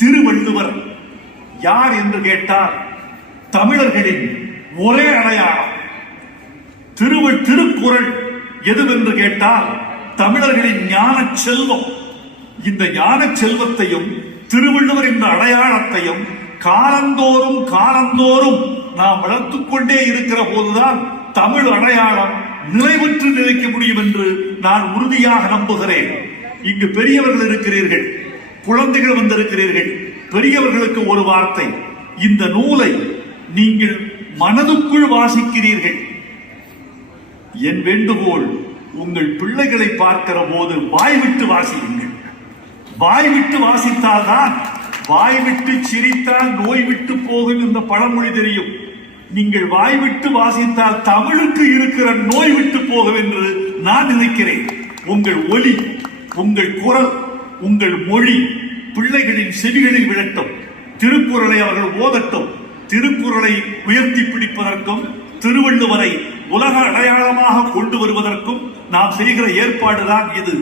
திருவள்ளுவர் யார் என்று கேட்டால் தமிழர்களின் ஒரே அடையாளம். திருக்குறள் எதுவென்று கேட்டால் தமிழர்களின் ஞான செல்வம். இந்த ஞான செல்வத்தையும் திருவள்ளுவர் என்ற அடையாளத்தையும் காலந்தோறும் காலந்தோறும் நாம் வளர்த்துக் கொண்டே இருக்கிற போதுதான் தமிழ் அடையாளம் நிலைபெற்று நிலைக்க முடியும் என்று நான் உறுதியாக நம்புகிறேன். இங்கு பெரியவர்கள் இருக்கிறீர்கள், குழந்தைகள் வந்திருக்கிறீர்கள். பெரியவர்களுக்கு ஒரு வார்த்தை, இந்த நூலை நீங்கள் மனதுக்குள் வாசிக்கிறீர்கள். என் வேண்டுகோள், உங்கள் பிள்ளைகளை பார்க்கிற போது வாய்விட்டு வாசியுங்கள். வாய்விட்டு வாசித்தால்தான், வாய்விட்டு சிரித்தால் நோய் விட்டு போகும் என்ற பழமொழி தெரியும். நீங்கள் வாய்விட்டு வாசித்தால் தமிழுக்கு இருக்கிற நோய் விட்டு போகும் என்று நான் நினைக்கிறேன். உங்கள் ஒலி, உங்கள் குரல், உங்கள் மொழி பிள்ளைகளின் செவிகளில் விழட்டும். திருக்குறளை அவர்கள் ஓதட்டும். திருக்குறளை உயர்த்தி பிடிப்பதற்கும் திருவள்ளுவரை உலக அடையாளமாக கொண்டு வருவதற்கும் நாம் செய்கிற ஏற்பாடுதான் இது.